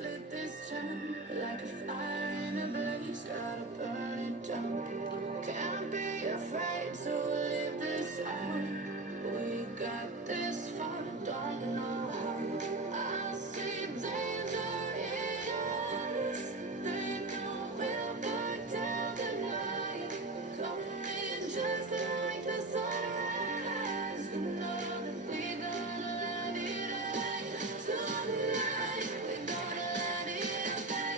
let this turn like a fire in a blaze, gotta burn it down. Can't be afraid to live this out. We got this far, don't know how. I see danger in us. They know we'll back down the night. Coming just like the sunrise. You know that we gonna let it rain tonight. We gonna let it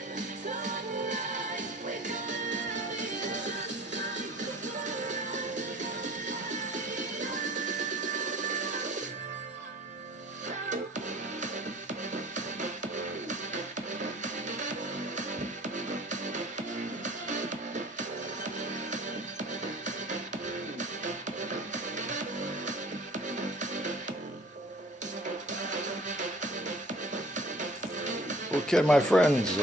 rain tonight. We gonna let it just like the Okay, my friends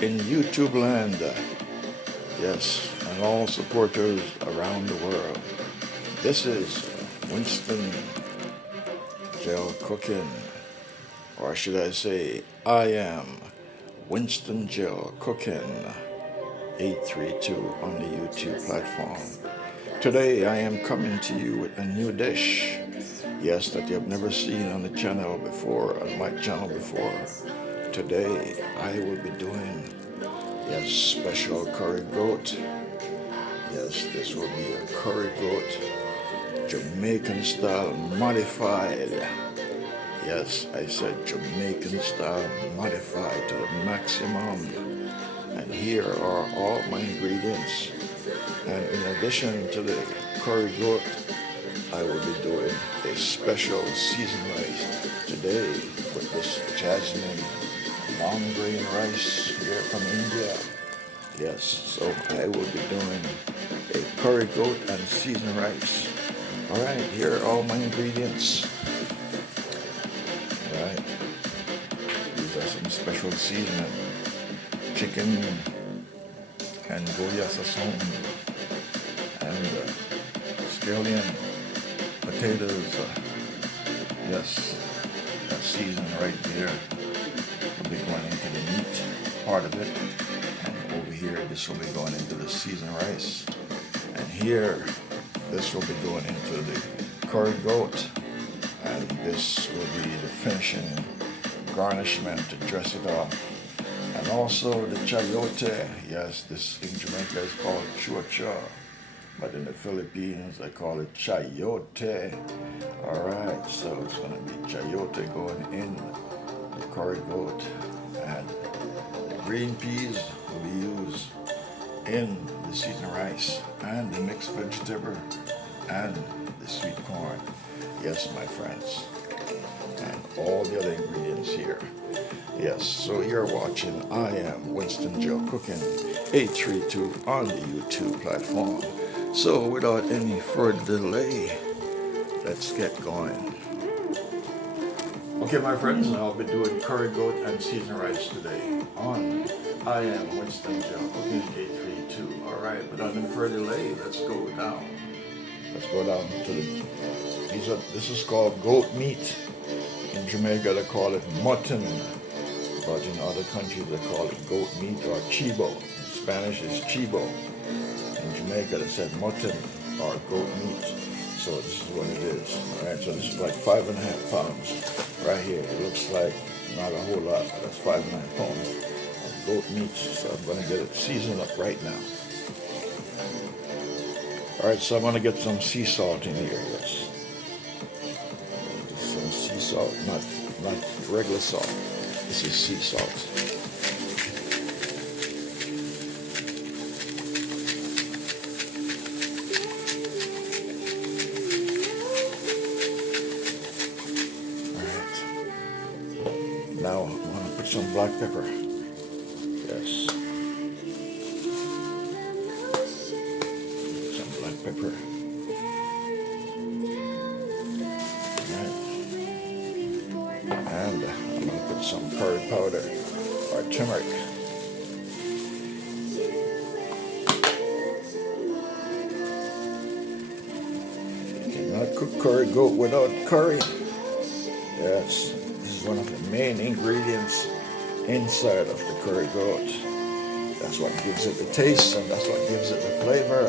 in YouTube land, yes, and all supporters around the world. This is Winston GeL cooking, or should I say, I am Winston GeL cooking 832 on the YouTube platform. Today I am coming to you with a new dish. Yes, that you have never seen on the channel before, on my channel before. Today I will be doing, yes, special curry goat. Yes, this will be a curry goat, Jamaican style modified. Yes, I said Jamaican style modified to the maximum. And here are all my ingredients. And in addition to the curry goat, I will be doing a special seasoned rice today with this jasmine long grain rice here from India. Yes, so I will be doing a curry goat and seasoned rice. All right, here are all my ingredients. All right, these are some special seasoning. Chicken and Goya sazon and scallion potatoes. Yes, that seasoning right there will be going into the meat part of it, and over here this will be going into the seasoned rice, and here this will be going into the curry goat, and this will be the finishing garnishment to dress it off. And also the chayote. Yes, this in Jamaica is called chucha, but in the Philippines they call it chayote. All right, so it's going to be chayote going in the curry goat, and the green peas will be used in the seasoned rice, and the mixed vegetable, and the sweet corn. Yes, my friends, and all the other ingredients here. Yes, so you're watching I am Winston GeL cooking 832 on the YouTube platform. So without any further delay, let's get going. Okay, my friends, I'll be doing curry goat and seasoned rice today on I am Winston GeL cooking 832. All right, without any further delay, let's go down. Let's go down to the. This is called goat meat. In Jamaica, they call it mutton. But in other countries they call it goat meat or chivo. In Spanish is chivo. In Jamaica they said mutton or goat meat. So this is what it is. Alright, so this is like 5.5 pounds right here. It looks like not a whole lot, but that's 5.5 pounds of goat meat. So I'm gonna get it seasoned up right now. Alright, so I'm gonna get some sea salt in here, yes. Some sea salt, not regular salt. This is sea salt. Alright. Now I'm going to put some black pepper. Yes. Some black pepper. And I'm going to put some curry powder or turmeric. You cannot cook curry goat without curry. Yes, this is one of the main ingredients inside of the curry goat. That's what gives it the taste and that's what gives it the flavor.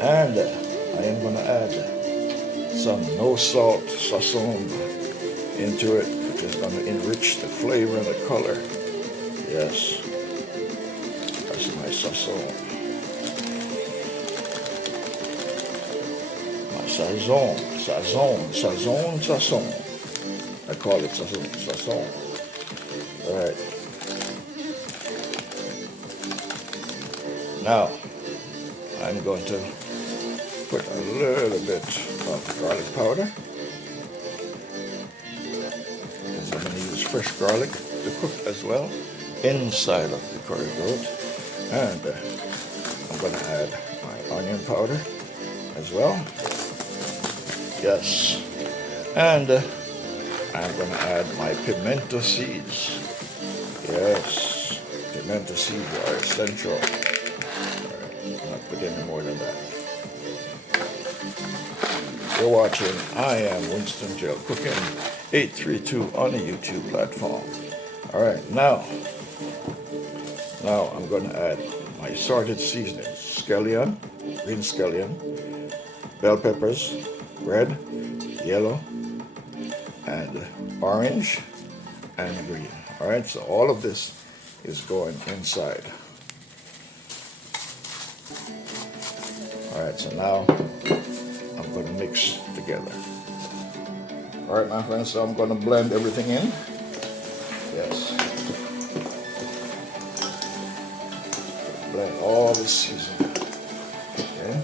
And I am going to add some no salt sazon into it, which is going to enrich the flavor and the color. Yes, that's my sazon. My sazon. I call it sazon. All right. Now, I'm going to put a little bit of garlic powder. Because I'm going to use fresh garlic to cook as well inside of the curry goat. And I'm going to add my onion powder as well. Yes. And I'm going to add my pimento seeds. Yes. Pimento seeds are essential. Not put any more than that. You're watching I Am Winston GeL Cooking 832 on the YouTube platform. Alright, now I'm going to add my assorted seasonings. Scallion, green scallion, bell peppers, red, yellow, and orange, and green. Alright, so all of this is going inside. Alright, so now I'm going to mix together. Alright, my friends, so I'm going to blend everything in. Yes. Blend all the seasoning. Okay.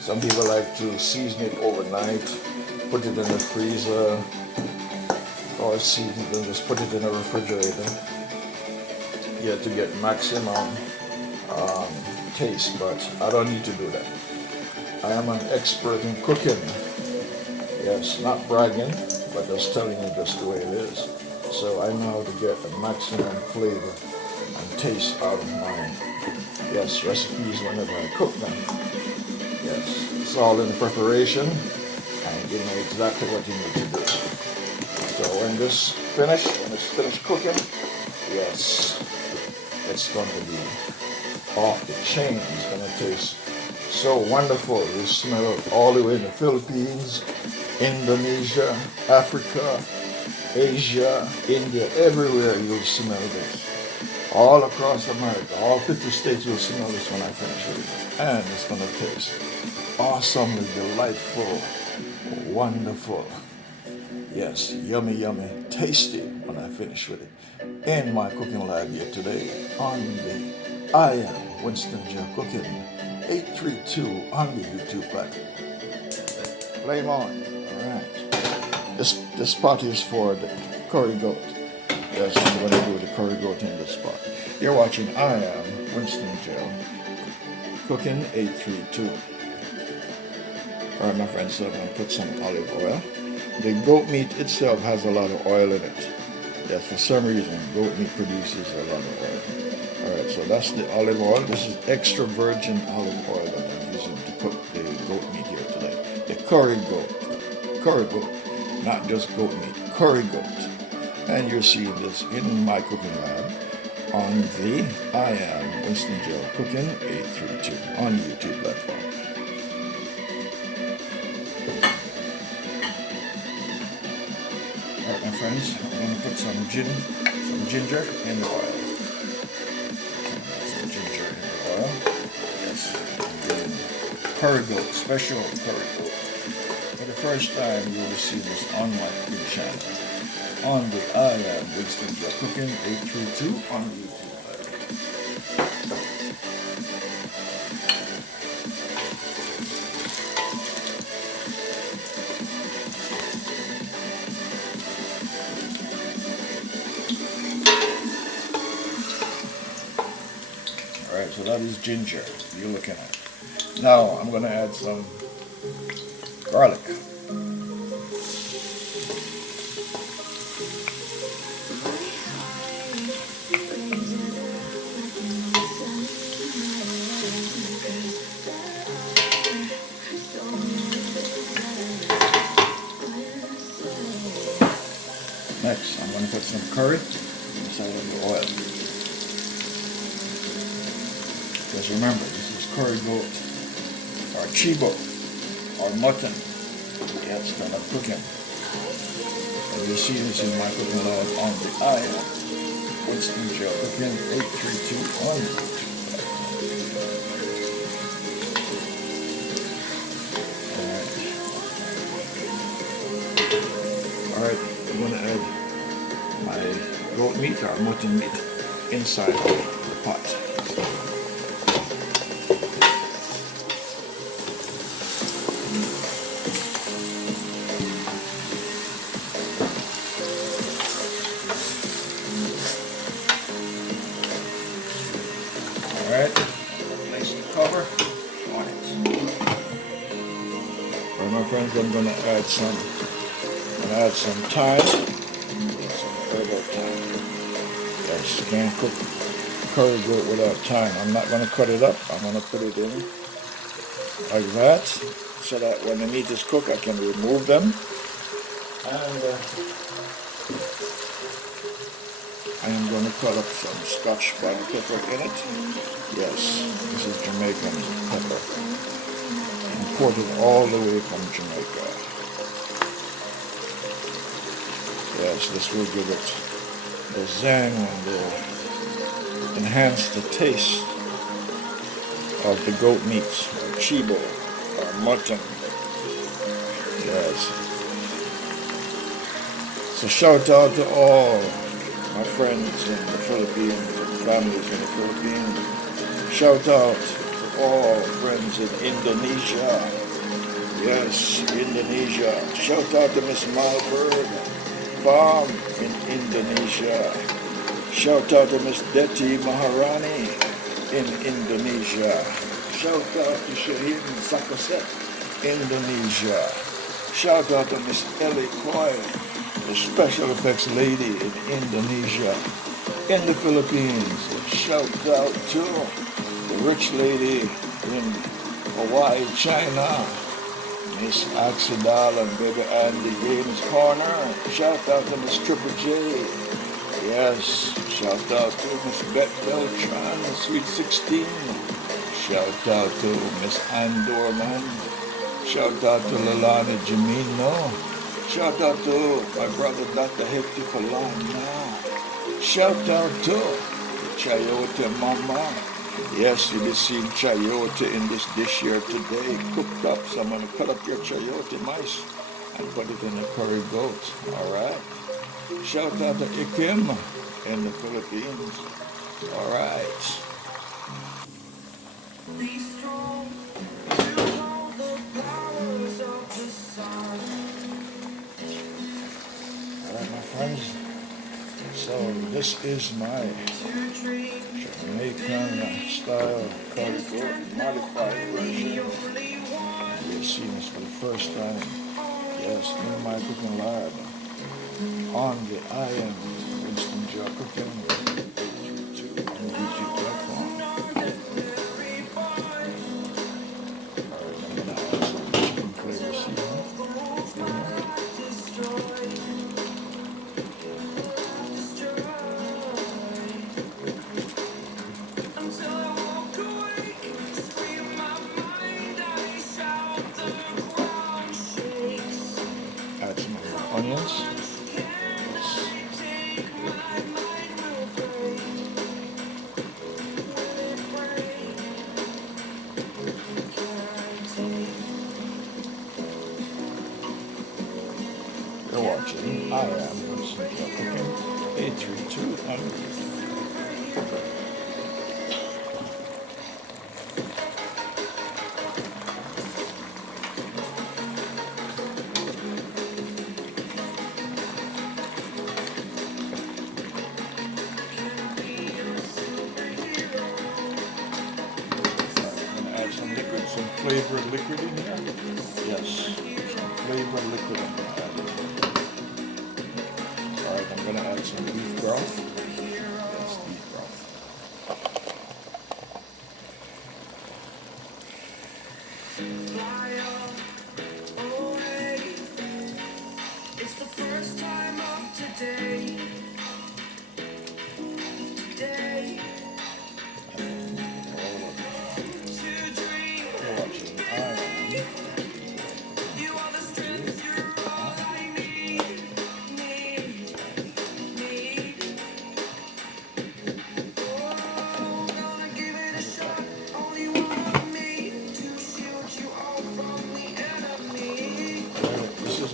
Some people like to season it overnight, put it in the freezer, or season it and just put it in the refrigerator. Yeah, to get maximum taste, but I don't need to do that. I am an expert in cooking. Yes, not bragging, but just telling you just the way it is. So I know how to get a maximum flavor and taste out of my recipes whenever I cook them. Yes, it's all in preparation, and you know exactly what you need to do. So when it's finished cooking, yes, it's going to be off the chain. It's going to taste so wonderful. You smell it all the way in the Philippines, Indonesia, Africa, Asia, India, everywhere you'll smell this. All across America, all 50 states will smell this when I finish with it. And it's going to taste awesomely delightful, wonderful. Yes, yummy, yummy, tasty when I finish with it. In my cooking lab here today on the I Am Winston GeL Cooking 832 on the YouTube platform. Flame on. Alright. This pot is for the curry goat. Yes, I'm going to do the curry goat in this pot. You're watching I Am Winston GeL Cooking 832. Alright, my friends, so I'm going to put some olive oil. The goat meat itself has a lot of oil in it. Yes, for some reason, goat meat produces a lot of oil. Alright, so that's the olive oil. This is extra virgin olive oil that I'm using to cook the goat meat here today. The curry goat, not just goat meat, curry goat. And you're seeing this in my cooking lab on the I Am Winston GeL Cooking 832 on the YouTube platform. Alright, my friends, I'm going to put some ginger in the oil. Some ginger in the oil. Yes, the curry goat, special curry goat. For the first time, you will see this on my YouTube channel. On the I Am Winston GeL Cooking 832 on the YouTube platform. Alright, so that is ginger you're looking at. Now I'm going to add some garlic. to put some curry inside of the oil. Because remember, this is curry goat, or chibo, or mutton. It's kind of cooking. And you see this in my cooking lab on the iron. Winston GeL cooking 8321. Alright, I'm going to add my goat meat or mutton meat inside of the pot. Alright, place the cover on it. Alright, my friends, I'm going to add some thyme, some herbal thyme. Yes, you can't cook curry goat without thyme. I'm not going to cut it up. I'm going to put it in like that, so that when the meat is cooked, I can remove them. And I am going to cut up some Scotch bonnet pepper in it. Yes, this is Jamaican pepper, imported all the way from Jamaica. Yes, this will give it the zang and enhance the taste of the goat meat, or chibo, or mutton. Yes. So shout out to all my friends in the Philippines and families in the Philippines. Shout out to all friends in Indonesia. Yes, Indonesia. Shout out to Miss Malberg Farm in Indonesia. Shout out to Miss Deti Maharani in Indonesia. Shout out to Shaheen Sakoset, Indonesia. Shout out to Miss Ellie Coy, the special effects lady in Indonesia. In the Philippines, shout out to the rich lady in Hawaii, China. Miss Axidal and Baby Andy Games Corner. Shout out to Miss Triple J. Yes, shout out to Miss Beth Beltran, Sweet 16. Shout out to Miss Ann Dorman. Shout out to Lalani Jamino. Shout out to my brother Dr. Hector Falana. Shout out to Chayote Mama. Yes, you did see chayote in this dish here today, cooked up. So I'm going to cut up your chayote mice and put it in a curry goat. Alright. Shout out to Ikim in the Philippines. Alright. Alright, my friends. So this is my Jamaican style curry goat, modified version. You're seeing this for the first time. Yes, in my cooking lab. On the iron, Winston GeL cooking on the YouTube platform. Alright, I'm going to add some chicken flavor seasoning. Add some onions. You're watching. I am Winston GeL cooking 832. Some flavored liquid in here. Yes, some flavored liquid I'm going to add in here. Alright, I'm going to add some beef broth. Yes, beef broth. It's the first time of today.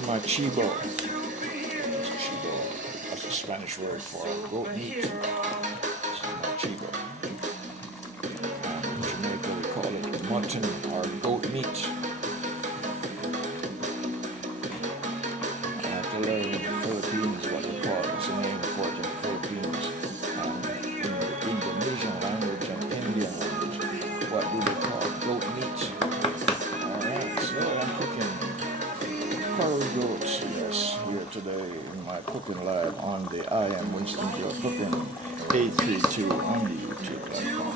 my chivo. Chivo, that's a Spanish word for goat meat. This is my chivo. In Jamaica we call it mutton or goat meat. I have to learn in the Philippines what they call it. It's a name for it in the Philippines. In the Indonesian language and Indian language, what do they call goat meat? Alright, so I'm cooking curry goats, yes, here today in my cooking lab on the I Am Winston GeL Cooking 832 on the YouTube platform.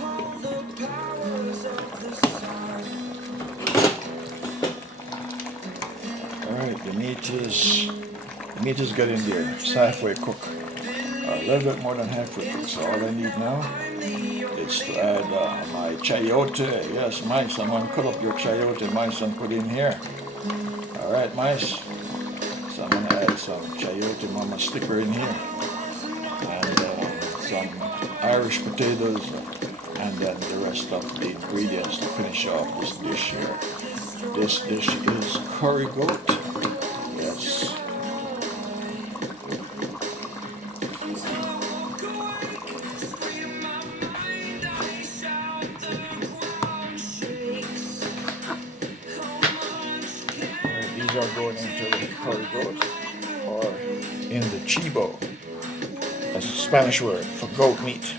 Alright, the meat is getting there. It's halfway cooked. A little bit more than halfway cooked. So all I need now is to add my chayote. Yes, mice, I'm going to cut up your chayote, mice, and put in here. Alright, mice. So I'm going to add some chayote mama sticker in here. And some Irish potatoes. And then the rest of the ingredients to finish off this dish here. This dish is curry goat. Yes. These are going into the curry goat or in the chivo. That's a Spanish word for goat meat.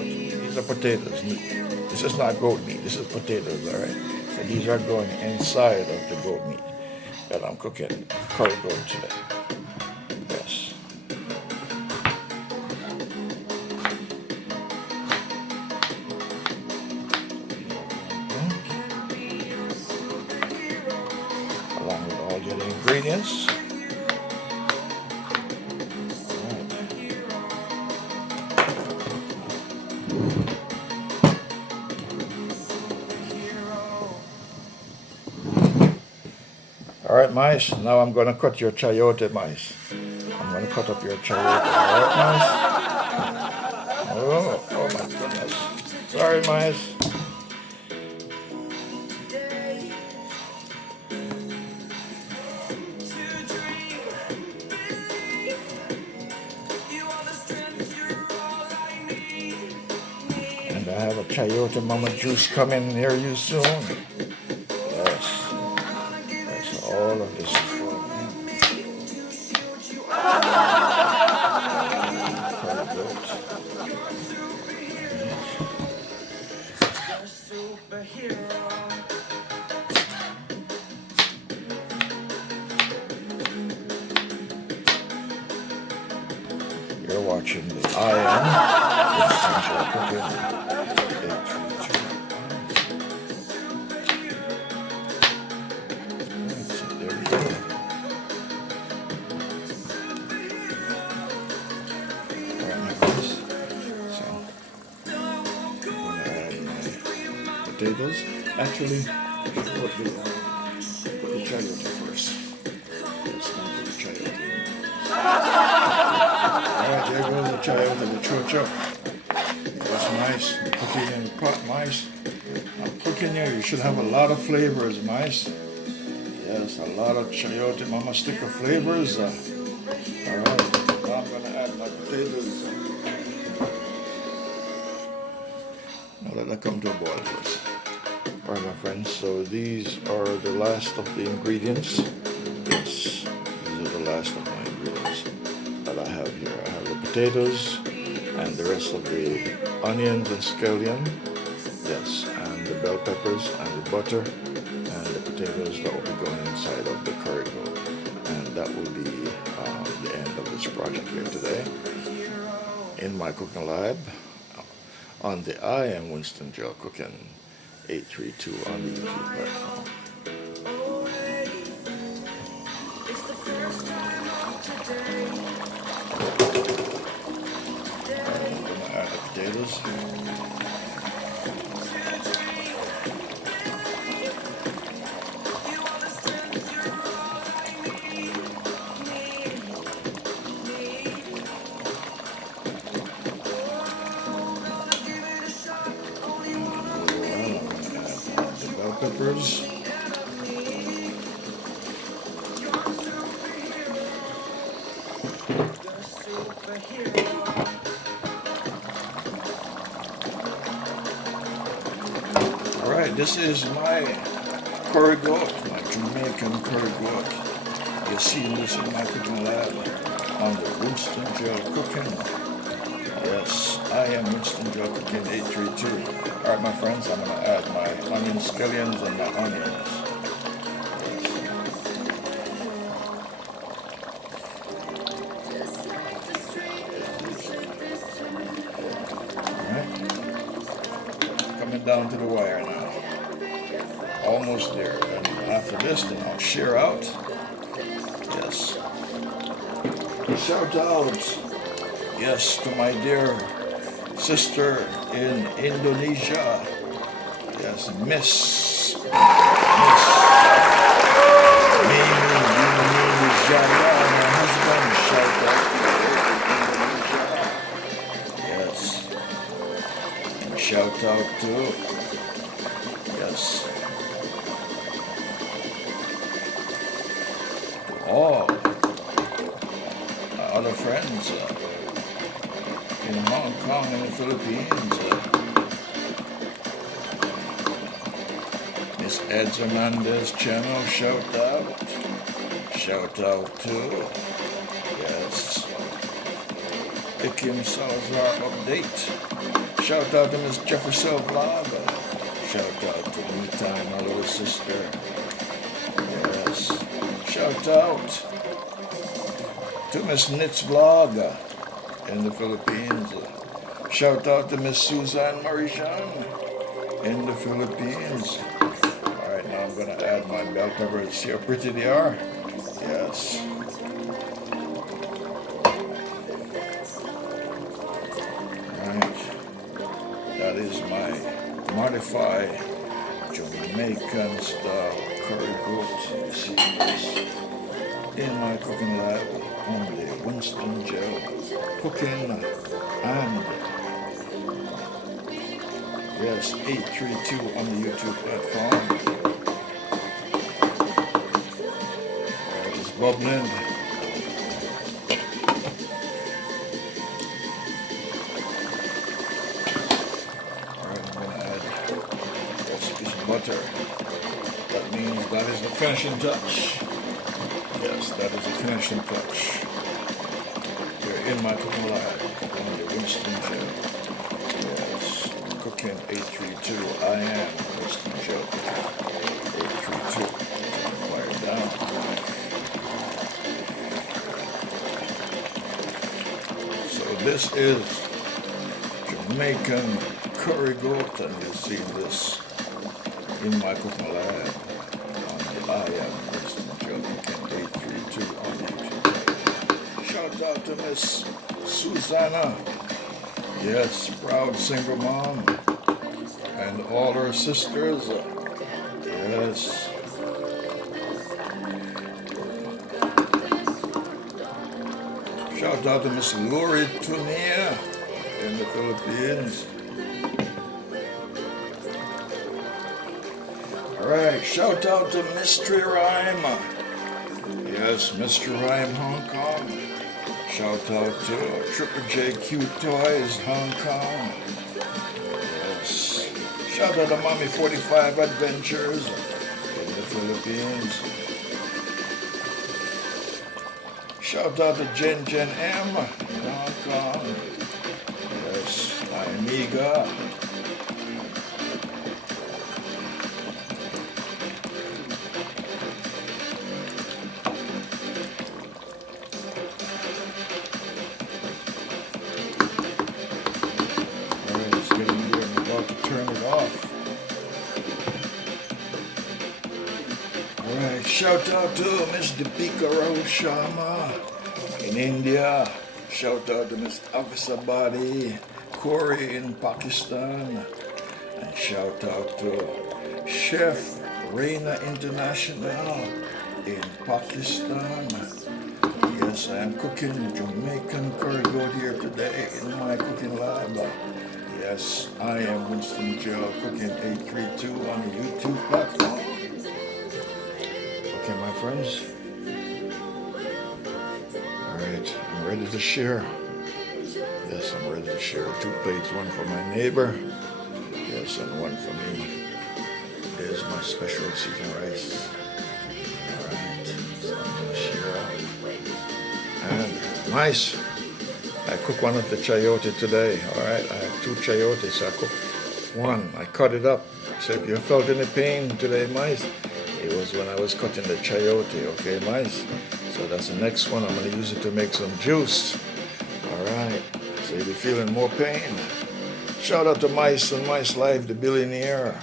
These are potatoes. This is not goat meat. This is potatoes, all right? So these are going inside of the goat meat that I'm cooking curry goat today. Yes. Along with all the other ingredients. Alright, mice, now I'm going to cut your chayote, mice. I'm going to cut up your chayote. Alright, mice? Oh my goodness. Sorry, mice. And I have a chayote mama juice coming near you soon. All of this is for you. You're watching the I Am Winston GeL Cooking 832. Potatoes. Actually, put the chayote first. Let's go put the chayote in. Alright, there goes the chayote, the chocho. That's nice. Put it in the pot, mice. I'm cooking here. You should have a lot of flavors, mice. Yes, a lot of chayote mama sticker flavors. Alright, now I'm going to add my potatoes. Now let that come to a boil first. Alright, my friends, so these are the last of the ingredients. Yes, these are the last of my ingredients that I have here. I have the potatoes and the rest of the onions and scallion. Yes, and the bell peppers and the butter and the potatoes that will be going inside of the curry goat. And that will be the end of this project here today in my cooking lab on the I Am Winston GeL Cooking 832 on the YouTube platform. I'm going to add the potatoes. peppers. Alright, this is my curry goat, my Jamaican curry goat. You've seen this in my cooking lab on the Winston GeL Cooking. Yes, I am Winston GeL Cooking 832. Alright my friends, I'm going to add my onion scallions and my onions. Down to the wire now. Almost there. And after this, then I'll shear out. Yes. Shout out, yes, to my dear sister in Indonesia. Yes, Miss Mimi Indonesia. My husband, shout out. Yes. Shout out to, yes, to all my other friends in Hong Kong and the Philippines. Miss Ed Hernandez channel, shout out. Shout out to, yes, the Kim Salazar update. Shout out to Miss Jefferson Vlog. Shout out to me time, my little sister. Yes. Shout out to Miss Nitz Vlog in the Philippines. Shout out to Miss Suzanne Marijan in the Philippines. Alright, now I'm going to add my bell peppers. See how pretty they are? Yes. That is my modified Jamaican style curry goat. You see this in my cooking lab on the Winston GeL Cooking and yes, 832 on the YouTube platform. It's bubbling. Butter. That means that is the finishing touch. Yes, that is the finishing touch. You're in my cooking lab on the Winston GeL. Yes, cooking 832. I am Winston GeL 832. Fire down. So this is Jamaican curry goat, and you'll see this in my cooking lab on the I am Winston GeL Cooking 832 on YouTube. Shout out to Miss Susanna, yes, proud single mom, and all her sisters, yes. Shout out to Miss Lori Tunia in the Philippines. Alright, shout out to Mystery Rhyme. Yes, Mr. Rhyme, Hong Kong. Shout out to Triple J Cute Toys, Hong Kong. Yes. Shout out to Mommy 45 Adventures in the Philippines. Shout out to Jen M in Hong Kong. Yes, my amiga. Shout out to Miss Deepika Rao Sharma in India. Shout out to Miss Afisabadi Corey in Pakistan. And shout out to Chef Reina International in Pakistan. Yes, I am cooking Jamaican curry goat here today in my cooking lab. Yes, I am Winston GeL Cooking 832 on the YouTube platform. Okay, my friends. Alright, I'm ready to share. Yes, I'm ready to share 2 plates, one for my neighbor. Yes, and one for me. There's my special seasoned rice. Alright, so I'm going to share out. And mice. I cooked one of the chayote today. Alright, I had 2 chayotes, so I cooked one. I cut it up. So if you felt any pain today, mice, it was when I was cutting the chayote, okay, mice? So that's the next one. I'm going to use it to make some juice. Alright, so if you're feeling more pain, shout out to Mice and Mice Life, the billionaire.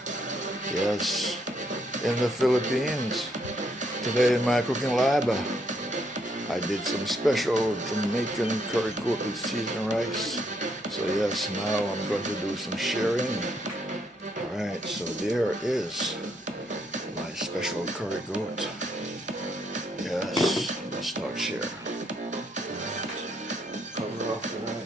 Yes, in the Philippines. Today in my cooking lab, I did some special Jamaican curry goat with seasoned rice. So yes, now I'm going to do some sharing. Alright, so there is my special curry goat. Yes, let's start sharing. Alright, cover off the rice.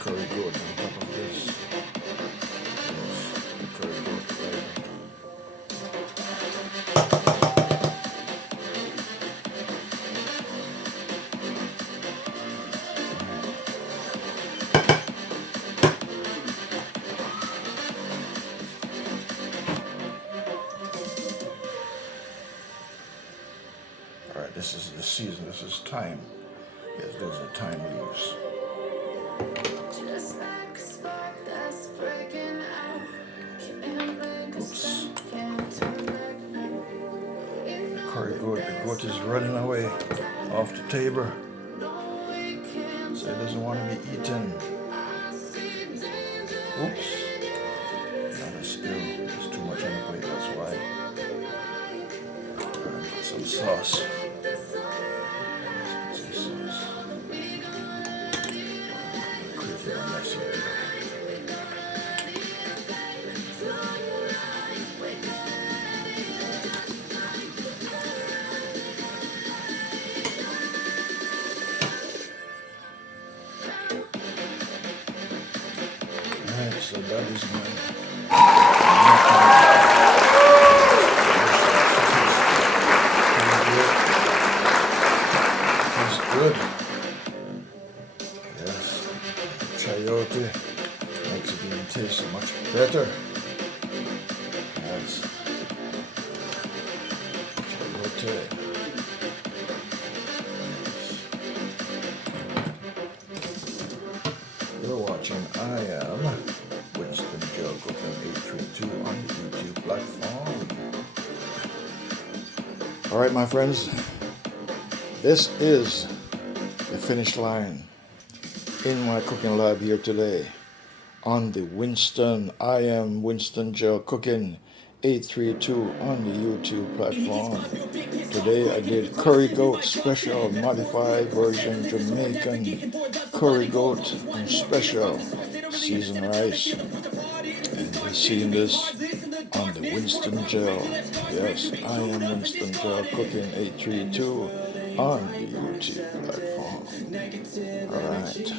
Curry goat on top of this. Yes, the curry goat right. Alright, this is the season, this is thyme. Yes, those are thyme leaves. Just like a spark that's breaking out. Can't make a Oops. stop, can't turn back now. Curry goat, the goat is running away off the table. So it doesn't want to be eaten. Oops. Not a spill. There's too much on the plate, that's why. Alright, put some sauce. Let's put some sauce. Create a mess here. Alright, so that is my tastes good. Yes, chayote makes it even taste so much better. Yes, chayote. You're watching I Am Winston GeL Cooking 832 on the YouTube platform. Alright, my friends, this is the finish line in my cooking lab here today on the I Am Winston GeL Cooking 832 on the YouTube platform. Today I did curry goat special modified version Jamaican curry goat and special seasoned rice. And you're seeing this on the Winston GeL. Yes, I Am Winston GeL Cooking 832 on the YouTube platform. Alright.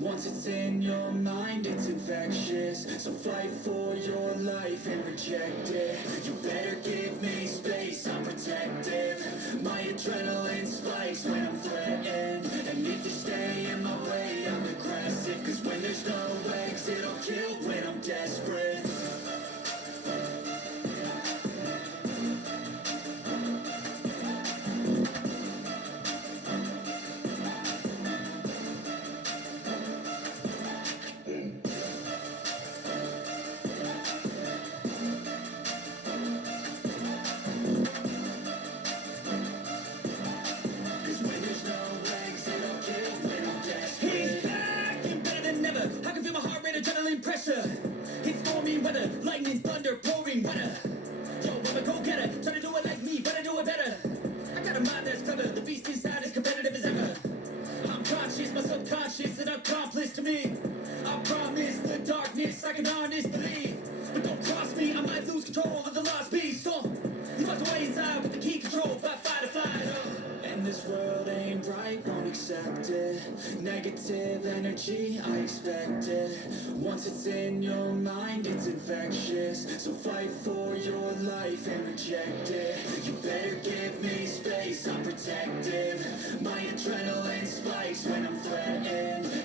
Once it's in your mind, it's infectious. So fight for your life and reject it. You better give me space, I'm protective. My adrenaline spikes when I'm threatened. And if you stay in my way, I'm aggressive. Cause when there's no exit, I'll kill when I'm desperate. I can honest believe. But don't cross me, I might lose control of the lost beast. He's locked away inside with the key controlled by fight or flight. And this world ain't right, won't accept it. Negative energy, I expect it. Once it's in your mind, it's infectious. So fight for your life and reject it. You better give me space, I'm protective. My adrenaline spikes when I'm threatened.